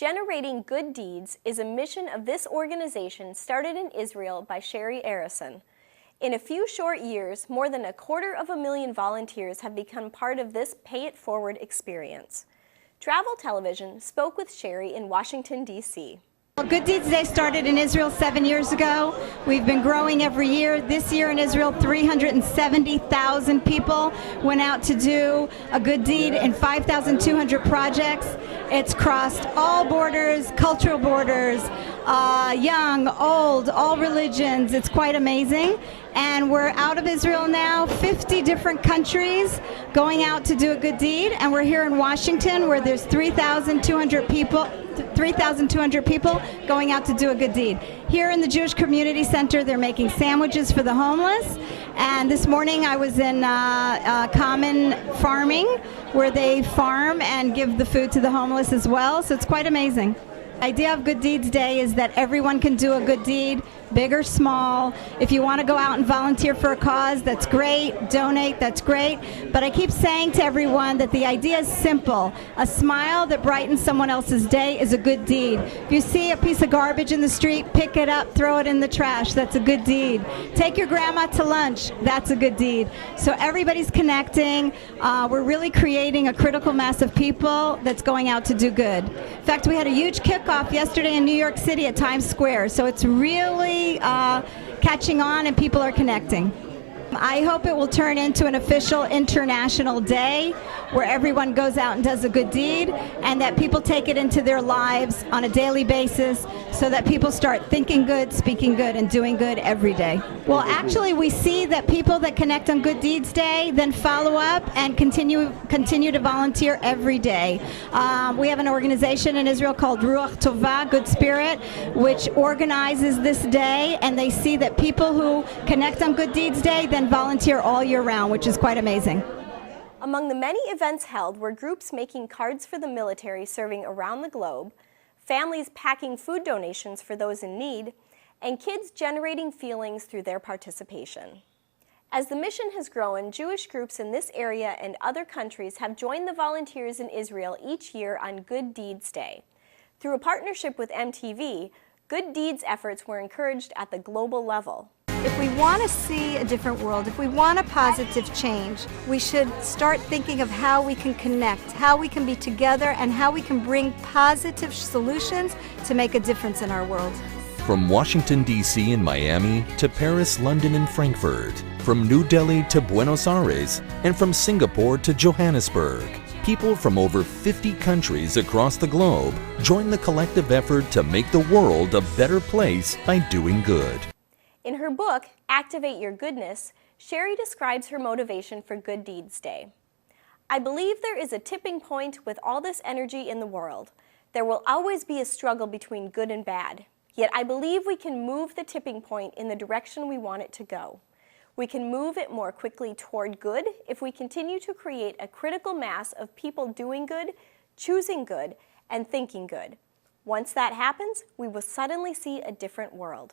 Generating Good Deeds is a mission of this organization started in Israel by Sherry Arison. In a few short years, more than 250,000 volunteers have become part of this Pay It Forward experience. Travel Television spoke with Sherry in Washington, D.C. Well, Good Deeds Day started in Israel 7 years ago. We've been growing every year. This year in Israel, 370,000 people went out to do a good deed in 5,200 projects. It's crossed all borders, cultural borders, young, old, all religions. It's quite amazing. And we're out of Israel now, 50 different countries going out to do a good deed. And we're here in Washington where there's 3,200 people going out to do a good deed. Here in the Jewish Community Center, they're making sandwiches for the homeless. And this morning I was in Common Farming, where they farm and give the food to the homeless as well. So it's quite amazing. The idea of Good Deeds Day is that everyone can do a good deed, big or small. If you want to go out and volunteer for a cause, that's great. Donate, that's great. But I keep saying to everyone that the idea is simple. A smile that brightens someone else's day is a good deed. If you see a piece of garbage in the street, pick it up, throw it in the trash. That's a good deed. Take your grandma to lunch. That's a good deed. So everybody's connecting. We're really creating a critical mass of people that's going out to do good. In fact, we had a huge kickoff yesterday in New York City at Times Square. So it's really catching on and people are connecting. I hope it will turn into an official international day where everyone goes out and does a good deed, and that people take it into their lives on a daily basis so that people start thinking good, speaking good, and doing good every day. Well, actually, we see that people that connect on Good Deeds Day then follow up and continue to volunteer every day. We have an organization in Israel called Ruach Tovah, Good Spirit, which organizes this day, and they see that people who connect on Good Deeds Day then volunteer all year round, which is quite amazing. Among the many events held were groups making cards for the military serving around the globe, families packing food donations for those in need, and kids generating feelings through their participation. As the mission has grown, Jewish groups in this area and other countries have joined the volunteers in Israel each year on Good Deeds Day. Through a partnership with MTV, Good Deeds efforts were encouraged at the global level. If we want to see a different world, if we want a positive change, we should start thinking of how we can connect, how we can be together, and how we can bring positive solutions to make a difference in our world. From Washington, D.C. and Miami to Paris, London, and Frankfurt, from New Delhi to Buenos Aires, and from Singapore to Johannesburg, people from over 50 countries across the globe join the collective effort to make the world a better place by doing good. In her book, Activate Your Goodness, Sherry describes her motivation for Good Deeds Day. I believe there is a tipping point with all this energy in the world. There will always be a struggle between good and bad. Yet I believe we can move the tipping point in the direction we want it to go. We can move it more quickly toward good if we continue to create a critical mass of people doing good, choosing good, and thinking good. Once that happens, we will suddenly see a different world.